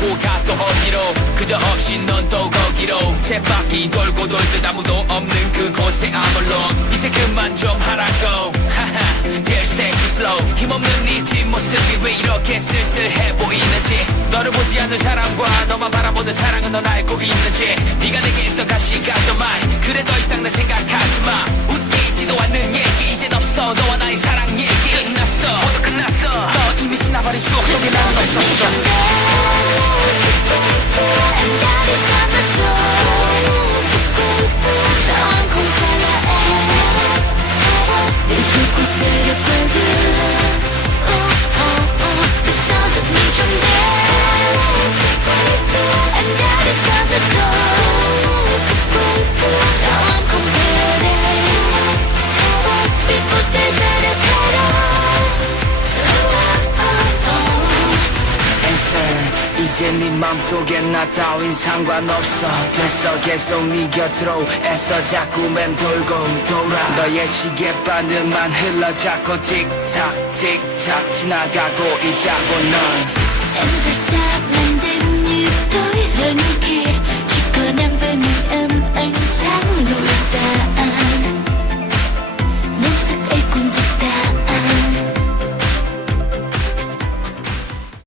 가고 가 또 어디로 그저 없이 넌 또 거기로 쳇바퀴 돌고 돌듯 아무도 없는 그곳에 아물론 이제 그만 좀 하라고 하하 There's take it slow 힘없는 네 뒷모습이 왜 이렇게 쓸쓸해 보이는지 너를 보지 않는 사람과 너만 바라보는 사랑은 넌 알고 있는지 네가 내게 했던 가시가 말 그래 더 이상 날 생각하지 마 웃기지도 않는 얘기 이젠 없어 너와 나의 사랑 얘기 끝났어 모두 끝났어 너 이미 지나버린 추억 속에 나는 없었어 And that is on my soul So I'm gonfala 이제 곧 내려 baby The sounds of me 좀 내 And that is on my soul So I'm gonfala 빛꽃 대사를 걸어 Answer 이제 네 맘속에 나 따윈 상관없어 됐어 계속 네 곁으로 애써 자꾸 맴돌고 돌아 너의 시계바늘만 흘러 자꾸 틱탁 틱탁 지나가고 있다고 넌 And she said